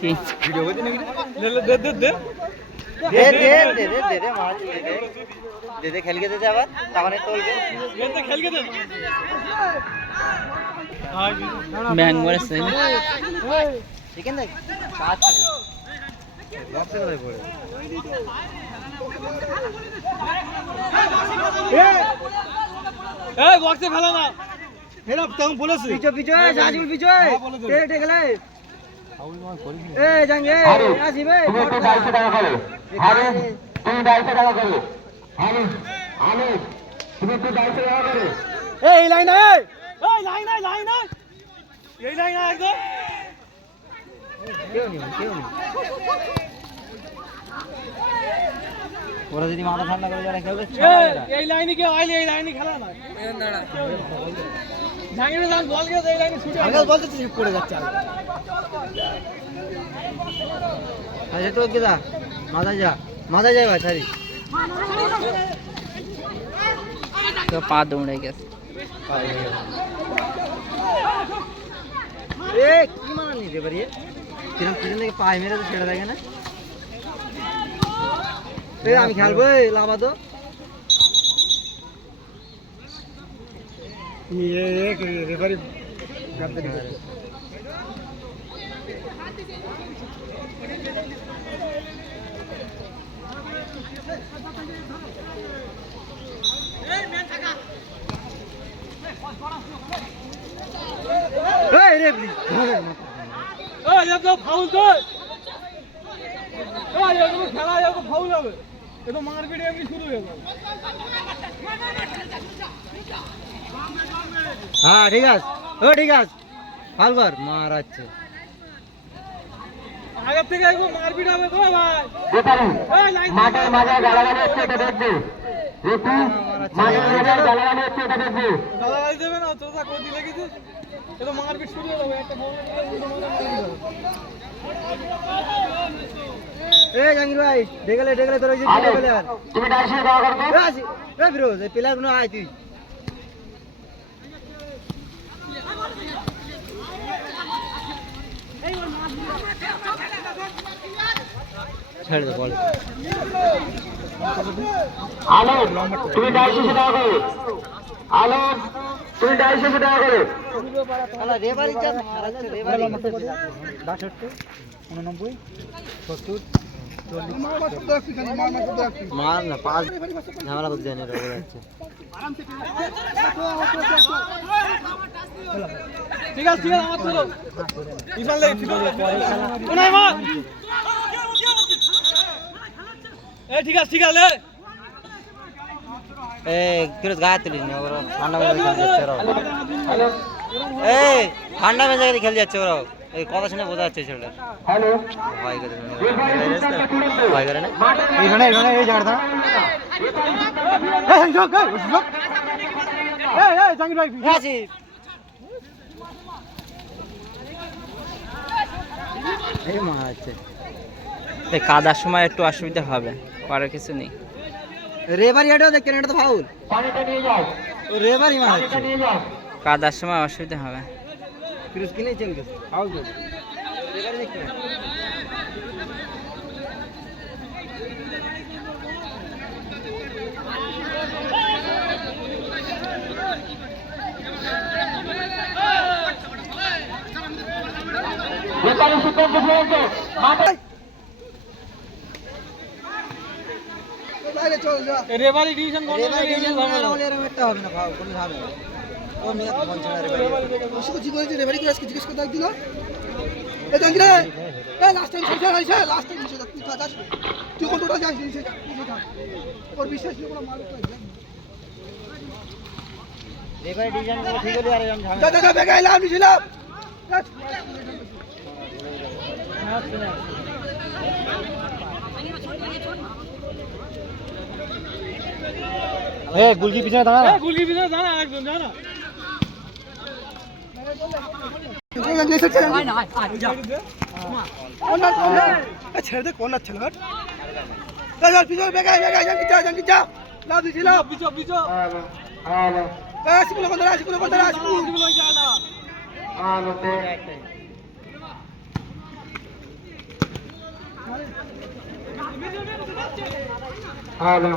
কি দে দে দে দে দে দে দে দে মাছ দে দে দে দে খেলকে দে দে আবার তাহলে তোলবে খেলতে খেলকে দে ব্যাং মরেছে চিকেন দেখ এই বক্সে ফেলা না। ফেরা তখন বলেছি। পিছো পিছো সাজিবুল পিছো এ টেকলে এ জাঙ্গে আসিবে তুমি একটু চারশো টাকা করো। আরে তুমি চারশো টাকা করো। আরে আরে তুমি একটু চারশো টাকা করো। এই লাইন এই। এই লাইন এই লাইন। এই লাইন একদম ওরা যদি মাথা ঠান্ডা করে যারা খেলবে এই এই লাইনে কেউ আইলে এই লাইনে খেলা না। জাঙ্গিরে যান বল গেছে এই লাইনে ছুটে আগে বলতে তুই পড়ে যাচ্ছে আচ্ছা তো কি দা মাথা যা মাথা যাই ভাই সারি তো পা দৌড়ে গেছে। এ কি মানা নিতে পারি কিরম পিছন থেকে পায়ে মেরে তো ছেড়ে দেখে না। আমি খেলব লাভা তো। রেফারি এই রে প্লিজ এই এটা তো ফাউল তো এই খেলা তো ফাউল হবে। এটা মারপিট এমনি শুরু হয়ে যাবে হ্যাঁ ঠিক আছে। ও ঠিক আছে। হালবার মার আছে আগের থেকে মারপিট হবে তো ভাই। এই মাঠের মাঝে গালাগালি হচ্ছে এটা দেখবে। এই জাঙ্গির ভাই ডেগেলে ডেগেলে তোর ওই যে ডেগেলে তুমি ডাইসে দাও করতে আলো তুমি চারশো টাকা করো। আলো তুমি চারশো টাকা করো। উননব্বই সত্তর মার না পাঁচ। ঝামেলা করতে জানি বোঝা যাচ্ছে। ঠিক আছে ঠিক আছে আমার তুলো ঠিক আছে ঠিক আছে এ ফিরোজ গায়ে তুলিস না ওরা ঠান্ডা মেজাজে খেলে যাচ্ছে ওরাও। এই ঠান্ডা মেজাজে খেলে যাচ্ছে ওরাও। এই কথা শুনে বোঝা যাচ্ছে ছেলেটা হ্যালো। করে করে না এই জায়গাটা। এই যোগ যোগ এই এই জাঙ্গির ভাই আছি এই মা আছে কাদার সময় একটু অসুবিধা হবে। আর কিছু নেই। রেবারি এটাও দেখছেন এটা তো ফাউল। রেবারি মারা কাদার সময় অসুবিধা হবে। ক্রিস কিনে চেঞ্জ ফাউল রেবারি দেখছেন? মাঠে রেবারি না ও মেয়ে তো বলছে না রেবারি এ জঙ্গিরে এ লাস্ট টাইম শেষ হয়ে গেছে লাস্ট টাইম শেষ তুই ওর বিশ্বাস নিয়ে কোনো মারুক এ গুলকি পিছনে দাঁড়া এ গুলকি পিছনে দাঁড়া একজন জানা ছেড়ে দে কোন ছেলে চল চল পিছনে বেগা বেগা জান যা জান যা লাভ দিছি লাভ পিছো পিছো আলো আলো আসি কোন কথা আসি কোন কথা আসি কোন আলোতে আলো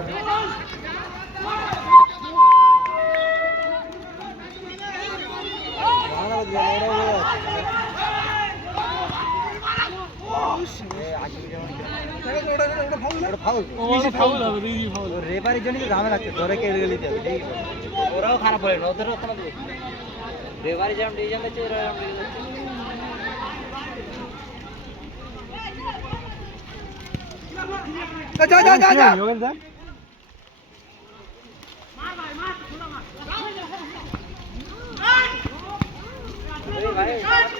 রেফারির জন্য ঝামেলা আছে ধরে কে গেলি ওরাও খারাপ হয়ে ওদেরও খারাপ রেফারি যেমন ডিসিশন দিচ্ছে এই ভাই বলটা অন্য কেউ খাওয়া? জাঙ্গির মার জাঙ্গির কোন মার জাঙ্গি ভাই লাইন লে না উনি মার জাঙ্গি ভাই এই কোলে লাইন যা নিচে নাম নিচে নাম করবে দের গেলে করবে বুঝতে পারছ করবে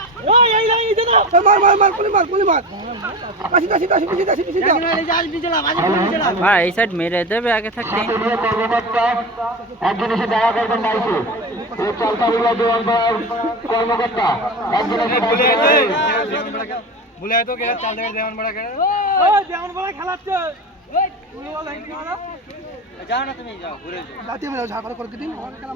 ভাই এই সাইড মেরে দেবে আগে থাকতে একজন এসে দেখা করবেন দায়িত্ব এই চালতা বিভাগ দেওয়ান কর্মকর্তা একজন এসে দেখা করবেন বলে তো কে চাল দেবে দেওয়ান বড়া কেন যেমন বলে খেলাচ্ছে যাও না তুমি যাও ঘুরে যাও জাতীয় মেলা ঝাড় করে দিন খেলা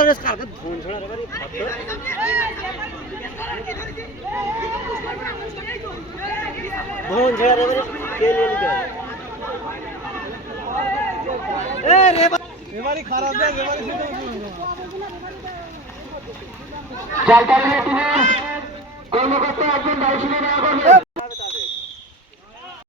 বেশ কালকে ধুন ছড়া রে ধুন ছড়া রে এবারে খারাপ দেয় এবারে সেটা চালতা কর্মকর্তা একজন দায়িত্ব করবেন